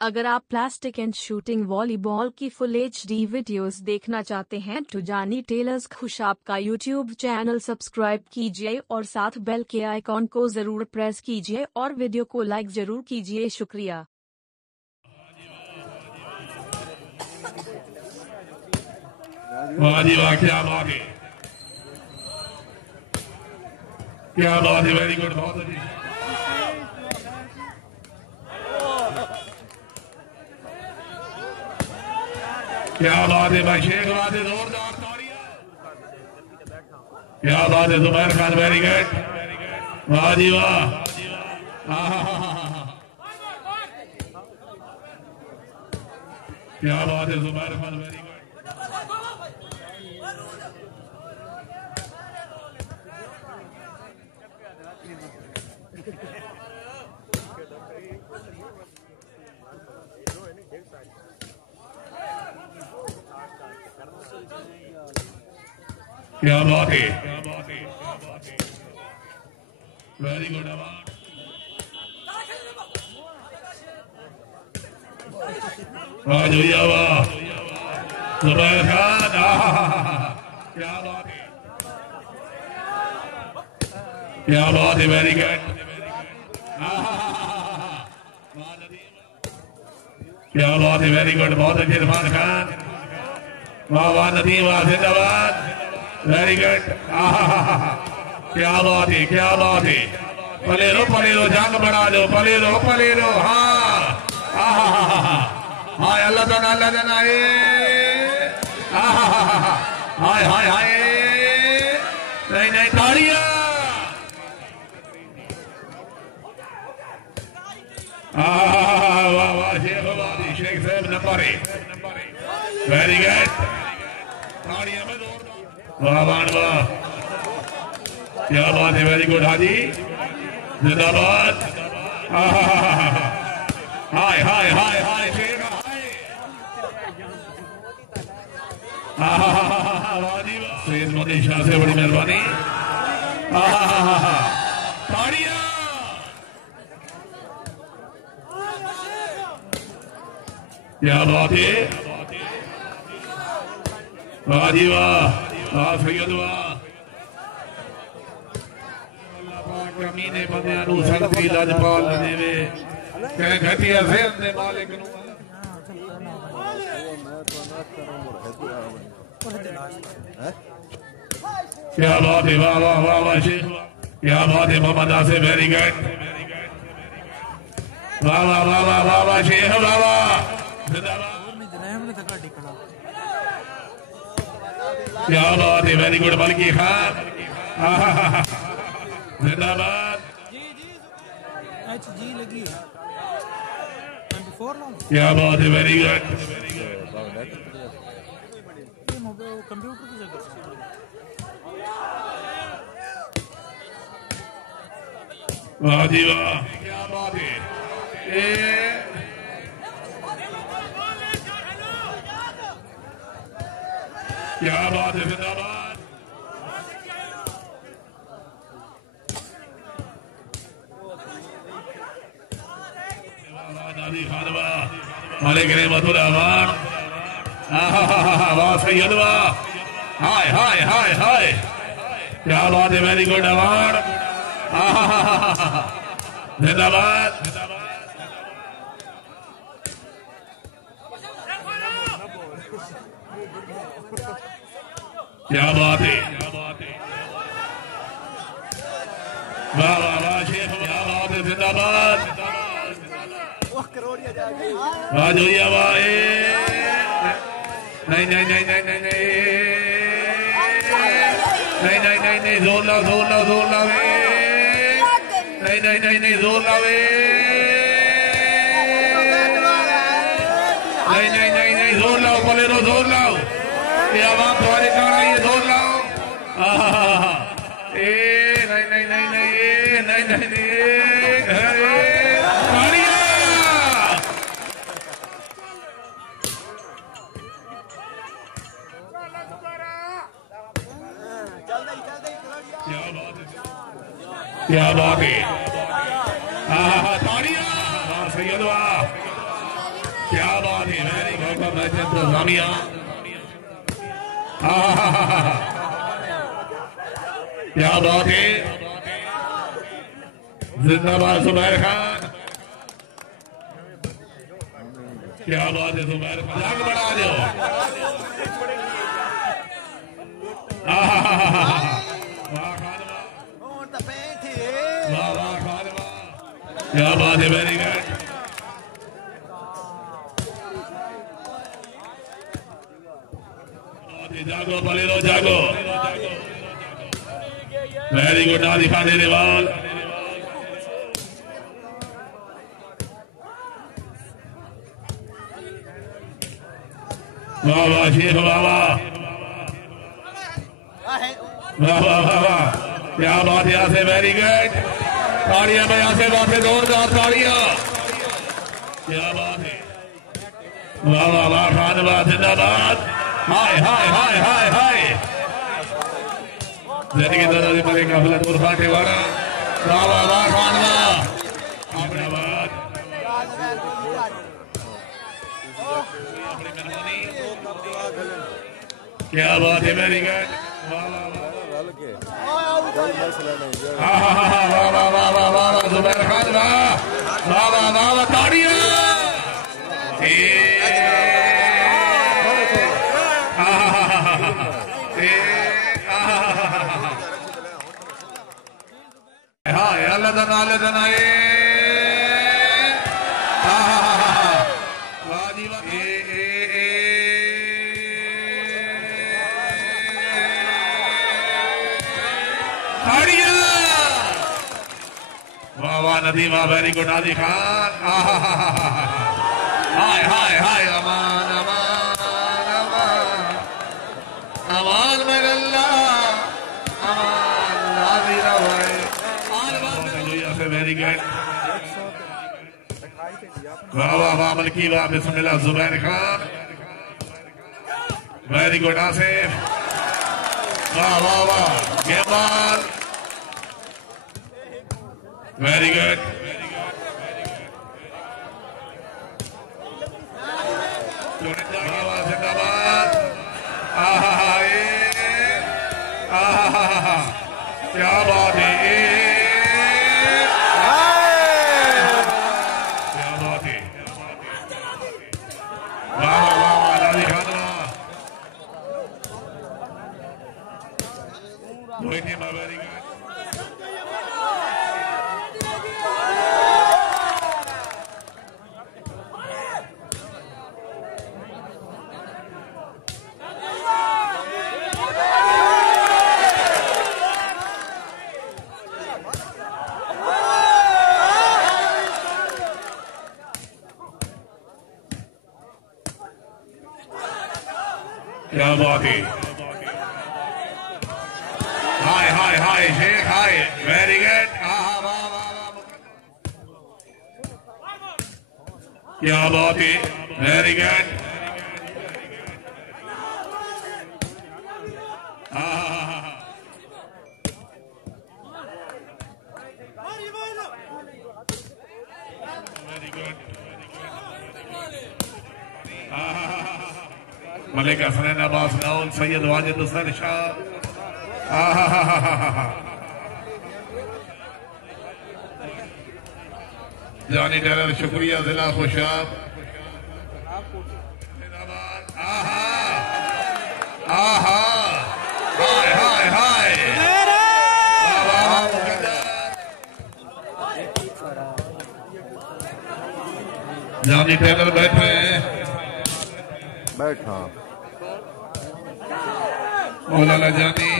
अगर आप plastic and shooting volleyball की फुल HD वीडियोस देखना चाहते हैं तो जानी टेलर्स खुश आपका यूट्यूब चैनल सब्सक्राइब कीजिए और साथ बेल के आइकॉन को जरूर प्रेस कीजिए और वीडियो को लाइक जरूर कीजिए। शुक्रिया। वाह जी वाह, क्या बात है, क्या बात है, वेरी गुड, बहुत अच्छी। क्या बात है भाई, शेख बात है, जोरदार तालियां। क्या बात है जुबैर खान, वेरी गुड, वाह जी वाह। क्या बात है जुबैर खान, वेरी गुड। क्या बात है, वेरी गुड। वाह जोया वाह, जुबैर खान, क्या बात है, क्या बात है, वेरी गुड। क्या बात है, वेरी गुड, बहुत अच्छे इरफान खान, वाह वाह नदीम, वाह जिंदाबाद, वेरी गुड। क्या बात है, क्या बात है, पले रो जंग बढ़ा दो, पले रो हाँ हाय अल्लाह ताला, हाय हाय हाय हाय, नहीं ताड़ियां, वाह वाह शेख साहब नंबर, वेरी गुड, ताड़ियां में वाह वाह वाह, क्या बात है, वेरी गुड हाजी, जिंदाबाद, हाय हाय हाय हाय शेख, सैयद मोदी शाह से बड़ी मेहरबानी, ताड़ियां, क्या बात है, वाह जी वाह, वाह सैयद वाह। अल्लाह पाक कमीने बंदियां नूं सख्ती लजपाल देवे, कह घटिया ज़हन दे मालिक नूं। क्या बात है, वाह वाह वाह वाह शेख, क्या बात है मोहम्मद आसिफ, वेरी गुड, वाह वाह वाह वाह वाह वाह शेख, वाह वाह, क्या बात है, वेरी गुड, बल्कि खान, जिंदाबाद, क्या बात है, वेरी गुड, वाह जी वाह, क्या बात है, क्या बात है, जिंदाबाद, दादी खानवा, मालिक रहमतुल अमान, वाह सैयद वाह, हाय हाय हाय हाय, क्या बात है, वेरी गुड अवार्ड, जिंदाबाद, क्या बात है, वाह वाह वाह शेख, क्या बात है, जिंदाबाद, वाह जोया वाह, नहीं नहीं नहीं नहीं नहीं नहीं नहीं नहीं नहीं, जोर लाओ जोर लाओ जोर लाओ, नहीं नहीं नहीं नहीं जोर लाओ, नहीं नहीं नहीं नहीं जोर लाओ, बोले रो जोर लाओ, ये आवाज तुम्हारे कहाँ आई है, जोर लाओ, नहीं नहीं नहीं नहीं नहीं नहीं नहीं, क्या बात है, ताड़ियां, सैयद वाह, क्या बात है, वेरी गुड मैच इंतजामिया। क्या बात है, जिंदाबाद जुबैर खान। क्या बात है जुबैर खान, आग बढ़ा दो। क्या बात है, वेरी गुड। जागो पलेरो जागो, वेरी गुड। ना दिखा देने वाल, वाह वाह शेख, वाह वाह वाह वाह वाह वाह, क्या बात है। यहाँ से वेरी गुड, ताड़ियां में यहाँ से वहां से जोरदार ताड़ियां। क्या बात है, वाह वाह वाह खान, वाह जिंदाबाद। हाय हाय हाय हाय हाय, जैसे कि दादाजी मरे काफिला दूर फाटे वाला। वाह वाह वाह खान, वाह जिंदाबाद। क्या बात है, वेरी गुड। वाह वाह वाह वाह वाह, जुबैर खान, वाह वाह वाह वाह, ताड़ियां। हाँ अल्लाह दना वाह वाह नदीमा, वेरी गुड नादी खान। हाय हाय हाय, अमान अमान अमान अमान में अल्लाह, अमान नादी रवाए। वेरी गुड, वाह वाह वाह मलकी, वाह बिस्मिल्लाह जुबैर खान, वेरी गुड आसिफ, वाह वाह वाह गेमाल, वेरी गुड। जिंदाबाद। क्या बात है, क्या बात है, वाह वाह वाह नादी खाना, वेरी गुड। क्या बात है, हाय हाय हाय शेख, हाय वेरी गुड। क्या बात है, very good. Very good. Malik Hasnain Abbas noun Syed Wajid Hussain Shah, जानी टेलर शुक्रिया, जिला खुशाब। हाय हाय हाय, जानी टेलर बैठे हैं, बैठा मौलाना जानी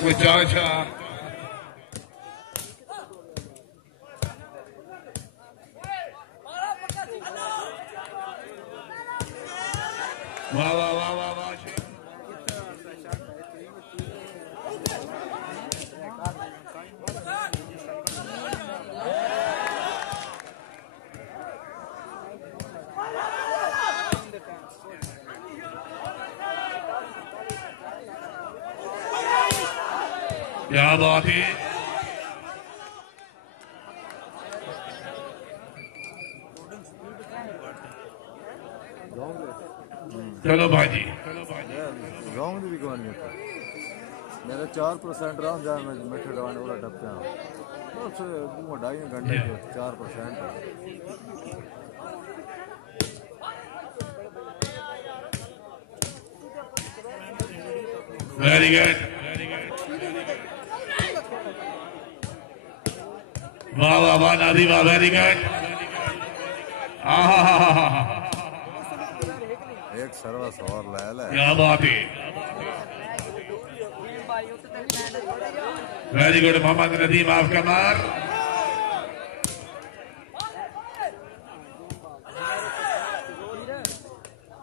कोई चाचा, वाह वाह वाह वाह वाह। क्या बात है, चलो भाजी रॉन्ग भी कौन नहीं था मेरा 4% रॉन्ग जा मैं मिठे रवाने वाला डब्बे हैं बस वो 2.5 घंटे के 4% वेरी गुड वाह वाह वाह नादी वाह वेरी गुड एक सर्विस और ले ले क्या बात है वेरी गुड मोहम्मद नदीम आपका मार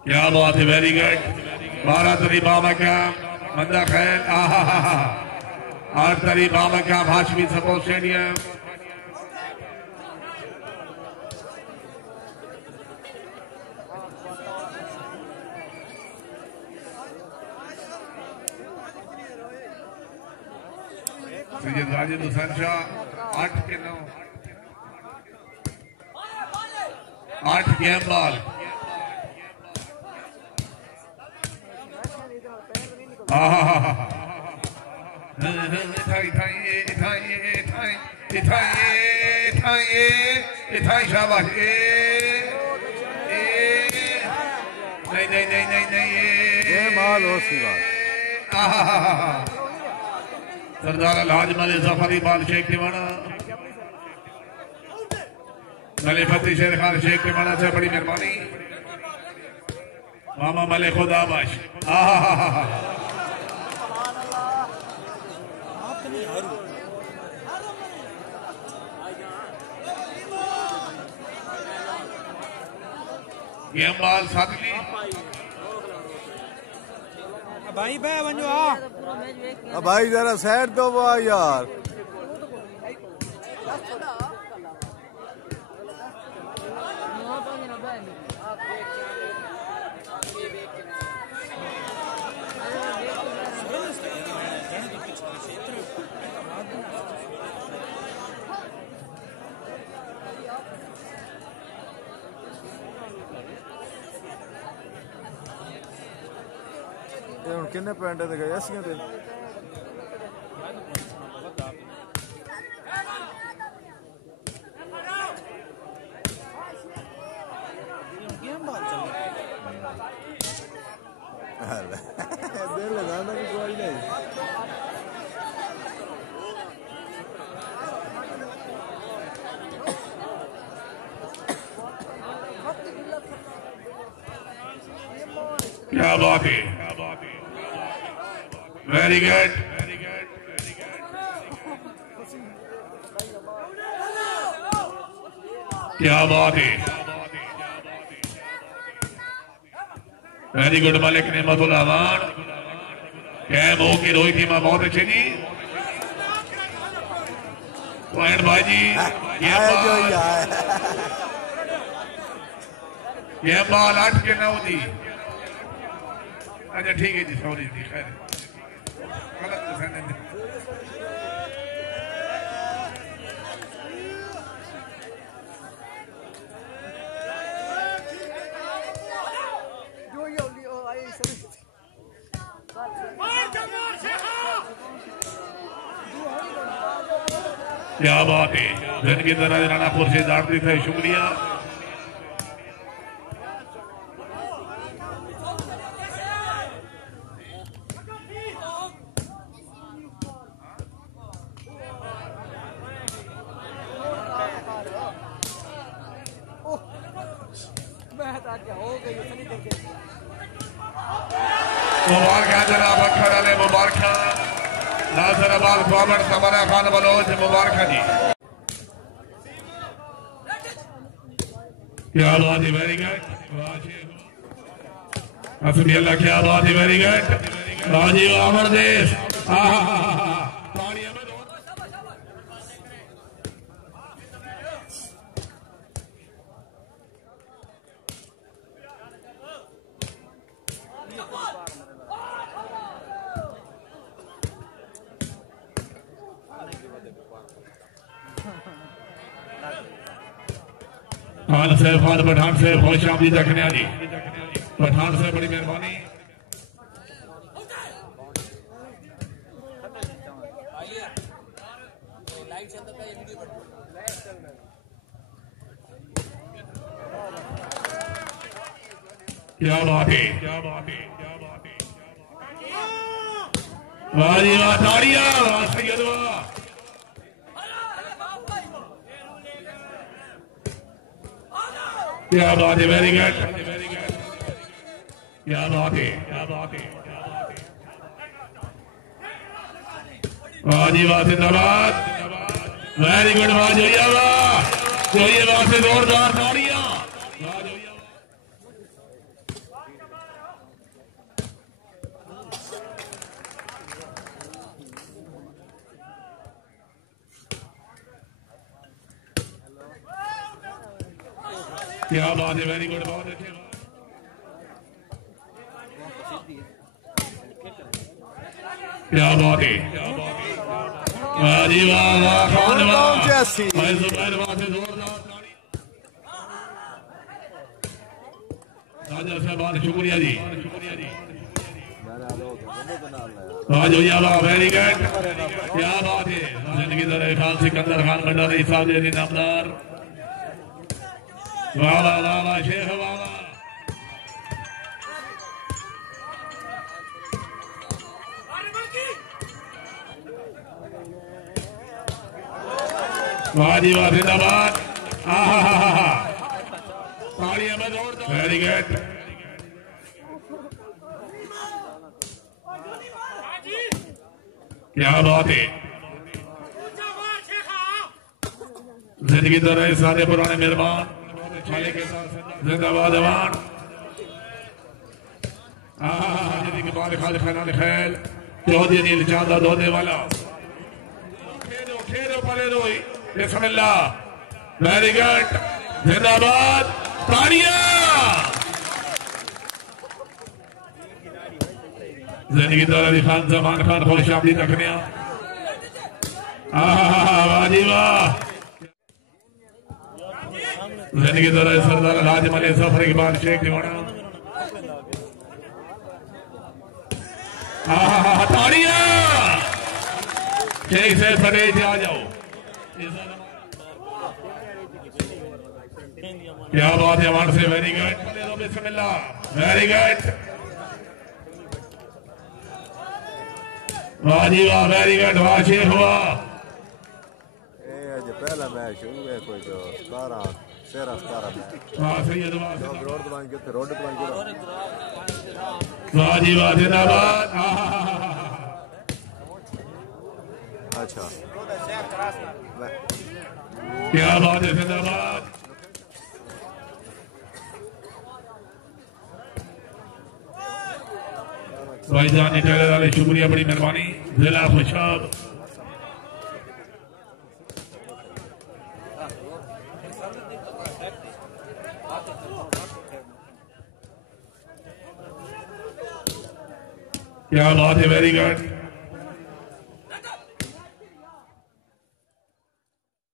क्या बात है वेरी गुड मारा तरीबा मकाम मंदा खैर आठ तरीबा मकाम हाशमी सपोर्ट स्टेडियम राजेंद्र हुसैन शाह 8 के 9 8 गेम बॉल शाबाश नहीं ये माल हो सी बात सरदार अलहाज मले जफरी बाल शेख टिवाना मले फतेह शेर खान शेख टिवाना से बड़ी मेहरबानी मामा मले खुदा बाश गेम बॉल साथी भाई बे वंजो आ भाई जरा साइड दो वो यार किन्ने पॉइंट ते गए अस्सियां ते दिल लगाना भी कोई नहीं क्या बात है वेरी गुड क्या बात है वेरी गुड मलिक नेमतुल अमान कैम हो के रोई थी मैं बहुत अच्छे जी पॉइंट भाई ये बॉल 8 के 9 थी अच्छा ठीक है जी सॉरी जी खैर गलत क्या बात है धन की तरह रानापुर से दाड़ती थे शुक्रिया मुबारक जनाब अखर अले मुबारक नाजराबाद स्वागत समाना खान बलोच मुबारक जी क्या बात है वेरी गुड असमी अल्लाह क्या बात है वेरी गुड राजीव अमरदेश खान साहब खान पठान साहब खुश आमदीद रखने जी पठान साहब बड़ी मेहरबानी क्या बात है क्या बात है क्या बात है वाह जी वाह ताड़ियां वाह सैयद वाह क्या बात है वेरी गुड क्या बात है क्या बात है वाह जी वाह जिंदाबाद वेरी गुड वाह जोइया वाह से जोरदार ताड़ियां वाह जोइया क्या बात है वेरी गुड बहुत अच्छे क्या बात है वाह जी वाह वाह कौन वाह भाई जुबैर वाह से जोरदार राजा साहब शुक्रिया जी वाह जोइया वाह वेरी गुड क्या बात है जिंदगी दर खान सिकंदर खान भंडारी साहब जी नामदार वाह वाह वाह वाह शेख वाह वाह जी वाह जिंदाबाद वेरी गुड क्या बात है जिंदगी तो रहे सारे पुराने मेहरबान जिंदाबाद अवान जिंदगी के बाद खाल खाना खैल चौधरी नील चांदा धोने वाला खेलो खेलो पले दो बिस्मिल्लाह वेरी गुड जिंदाबाद ताड़ियां जिंदगी तो अली खान जमान खान खुश आमदीद रखने वाह जी वाह जिंदगी तो सरदार राज मले सफर के बाद शेख दीवाना ताड़ियां शेख से फटे आ जाओ क्या बात है हमारे से वेरी गुड बिस्मिल्लाह वेरी गुड वाह जी वाह वेरी गुड वाह शेख हुआ पहला मैच शुरू है कोई जो 17 वाह सैयद वाह रोड दबाएं के रोड दबाएं के वाह जी वाह जिंदाबाद अच्छा क्या बात है जिंदाबाद भाई जानी टेलर वाले शुक्रिया बड़ी मेहरबानी जिला खुशाब क्या बात है वेरी गुड